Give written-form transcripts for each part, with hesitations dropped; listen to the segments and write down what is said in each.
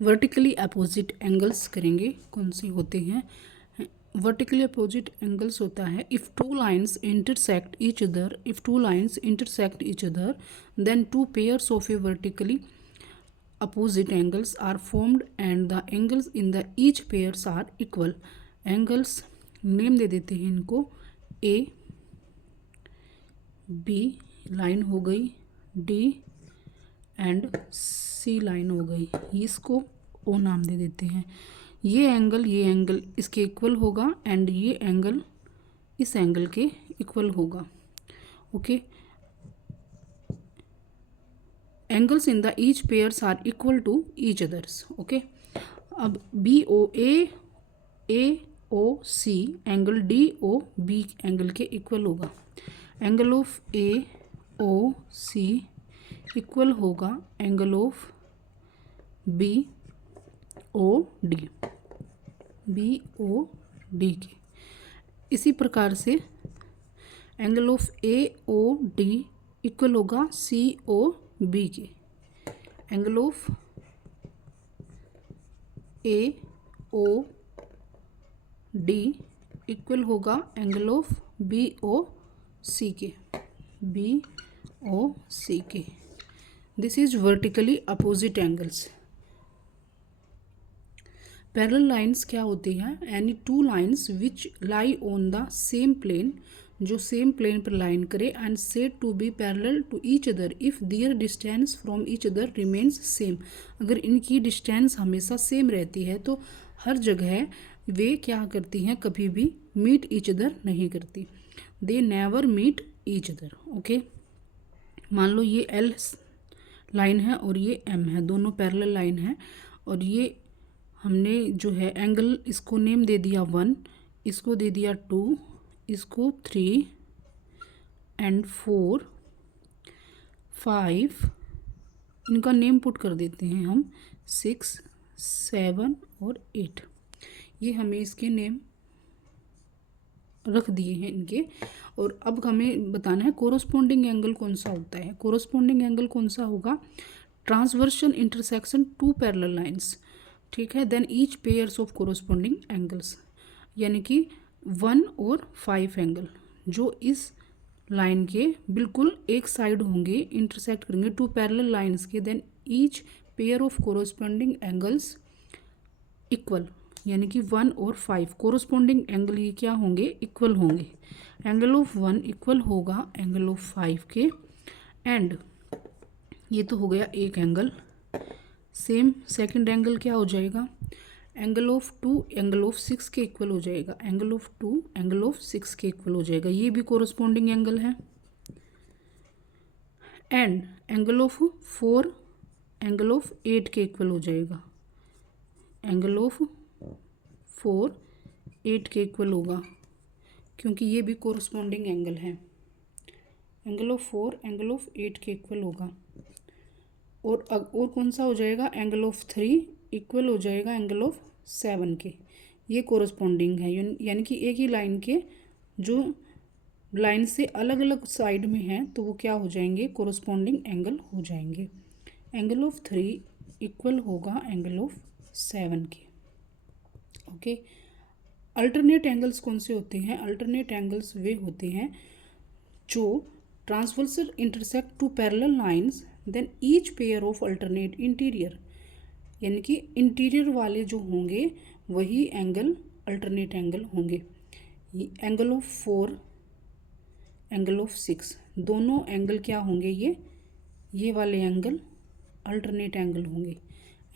Vertically opposite angles करेंगे, कौन से होते हैं। वर्टिकली अपोजिट एंगल्स होता है if two lines intersect each other, if two lines intersect each other than two pairs of A vertically opposite angles are formed and the angles in the each pairs are equal। angles name दे देते हैं इनको, A B line हो गई, D and C line हो गई, इसको ओ नाम दे देते हैं। ये एंगल इसके इक्वल होगा एंड ये एंगल इस एंगल के इक्वल होगा। Okay, angles in the each pairs are equal to each others. Okay, अब B O C angle D O B angle के इक्वल होगा। Angle of A O C equal होगा angle of B O D के। इसी प्रकार से angle of A O D equal होगा C O B के। Angle of A O D equal होगा angle of B O C के, this is vertically opposite angles. Parallel lines क्या होती हैं, any two lines which lie on the same plane, जो same plane पर line करे and said to be parallel to each other if their distance from each other remains same. अगर इनकी distance हमेशा same रहती है तो हर जगह वे क्या करती हैं, कभी भी मीट ईच अदर नहीं करती, they never meet each other. Okay, मान लो ये एल लाइन है और ये एम है, दोनों पैरेलल लाइन है और ये हमने जो है एंगल इसको नेम दे दिया 1, इसको दे दिया 2, इसको 3 एंड 4 5, इनका नेम पुट कर देते हैं हम 6 7 और 8। ये हमें इसके नेम रख दिए हैं इनके। और अब हमें बताना है कोरोस्पोंडिंग एंगल कौन सा होता है। कोरोस्पोंडिंग एंगल कौन सा होगा, transversal intersection two parallel lines. ठीक है, then each pairs of corresponding angles, यानी कि 1 और 5 एंगल जो इस लाइन के बिल्कुल एक साइड होंगे, इंटरसेक्ट करेंगे टू पैरेलल लाइंस के, then each pair of corresponding angles equal, यानी कि 1 और 5 कोरोस्पोंडिंग एंगल ये क्या होंगे, इक्वल होंगे। एंगल ऑफ 1 इक्वल होगा एंगल ऑफ 5 के, एंड ये तो हो गया एक एंगल। सेम सेकंड एंगल क्या हो जाएगा, एंगल ऑफ 2 एंगल ऑफ 6 के इक्वल हो जाएगा, एंगल ऑफ 2 एंगल ऑफ 6 के इक्वल हो जाएगा, ये भी कोरोस्पोंडिंग एंगल है। And angle of 4 angle of 8 के इक्वल हो जाएगा, एंगल ऑफ 4 8 के इक्वल होगा, क्योंकि ये भी कोरोस्पोंडिंग एंगल है। एंगल ऑफ 4 एंगल ऑफ 8 के इक्वल होगा। और कौन सा हो जाएगा, एंगल ऑफ 3 इक्वल हो जाएगा एंगल ऑफ 7 के। ये कोरोस्पोंडिंग है, यानी कि एक ही लाइन के जो लाइन से अलग अलग साइड में हैं तो वो क्या हो जाएंगे, कोरोस्पोंडिंग एंगल हो जाएंगे। एंगल ऑफ 3 इक्वल होगा एंगल ऑफ 7 के। ओके, अल्टरनेट एंगल्स कौन से होते हैं, अल्टरनेट एंगल्स वे होते हैं जो transversal intersect two parallel lines, then each pair of alternate interior, यानी कि इंटीरियर वाले जो होंगे वही एंगल अल्टरनेट एंगल होंगे। एंगल ऑफ 4 एंगल ऑफ 6 दोनों एंगल क्या होंगे, ये वाले एंगल अल्टरनेट एंगल होंगे।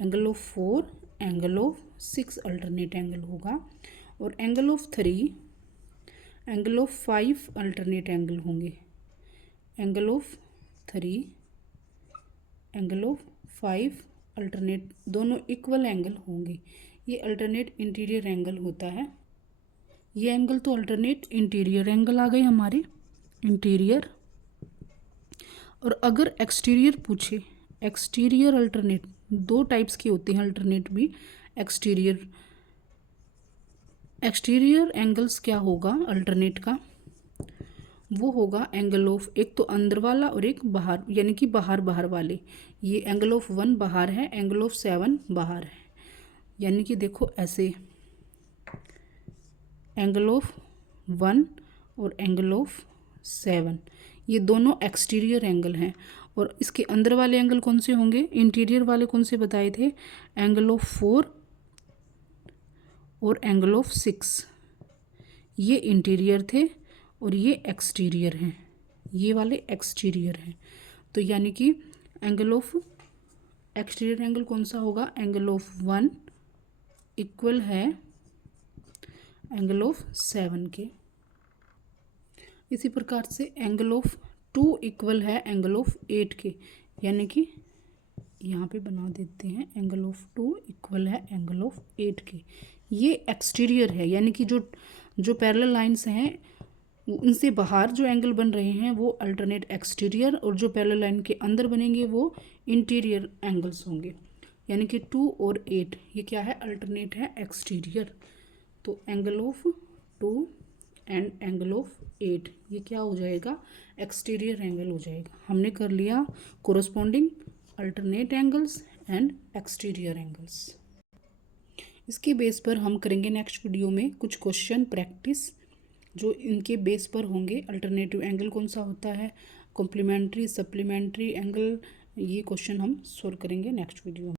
Angle of 4 angle of 6 alternate angle होगा, और angle of 3 angle of 5 alternate angle होंगे। Angle of 3 angle of 5 alternate, दोनों इक्वल एंगल होंगे। ये अल्टरनेट इंटीरियर एंगल होता है। ये एंगल तो अल्टरनेट इंटीरियर एंगल आ गए हमारे, इंटीरियर। और अगर एक्सटीरियर पूछे, एक्सटीरियर अल्टरनेट दो टाइप्स के होते हैं अल्टरनेट भी। एक्सटीरियर एंगल्स क्या होगा अल्टरनेट का, वो होगा एंगल ऑफ, एक तो अंदर वाला और एक बाहर, यानी कि बाहर बाहर वाले। ये एंगल ऑफ 1 बाहर है, एंगल ऑफ 7 बाहर है, यानी कि देखो ऐसे एंगल ऑफ 1 और एंगल ऑफ 7 ये दोनों एक्सटीरियर एंगल हैं। और इसके अंदर वाले एंगल कौन से होंगे, इंटीरियर वाले कौन से बताए थे, एंगल ऑफ 4 और एंगल ऑफ 6, ये इंटीरियर थे और ये एक्सटीरियर हैं, ये वाले एक्सटीरियर हैं। तो यानी कि एंगल ऑफ एक्सटीरियर एंगल कौन सा होगा, एंगल ऑफ 1 इक्वल है एंगल ऑफ 7 के। इसी प्रकार से एंगल ऑफ 2 इक्वल है एंगल ऑफ 8 के, यानी कि यहाँ पे बना देते हैं एंगल ऑफ 2 इक्वल है एंगल ऑफ 8 के। ये एक्सटीरियर है, यानी कि जो पैरेलल लाइंस हैं उनसे बाहर जो एंगल बन रहे हैं वो अल्टरनेट एक्सटीरियर, और जो पैरेलल लाइन के अंदर बनेंगे वो इंटीरियर एंगल्स होंगे। यानी कि 2 और 8 ये क्या है, अल्टरनेट है एक्सटीरियर। तो angle of 2 and angle of 8 ये क्या हो जाएगा, एक्सटीरियर एंगल हो जाएगा। हमने कर लिया corresponding alternate angles and exterior angles. इसके बेस पर हम करेंगे नेक्स्ट वीडियो में कुछ क्वेश्चन प्रैक्टिस जो इनके बेस पर होंगे। अल्टरनेटिव एंगल कौन सा होता है, कॉम्प्लीमेंट्री, सप्लीमेंट्री एंगल, ये क्वेश्चन हम सॉल्व करेंगे नेक्स्ट वीडियो में।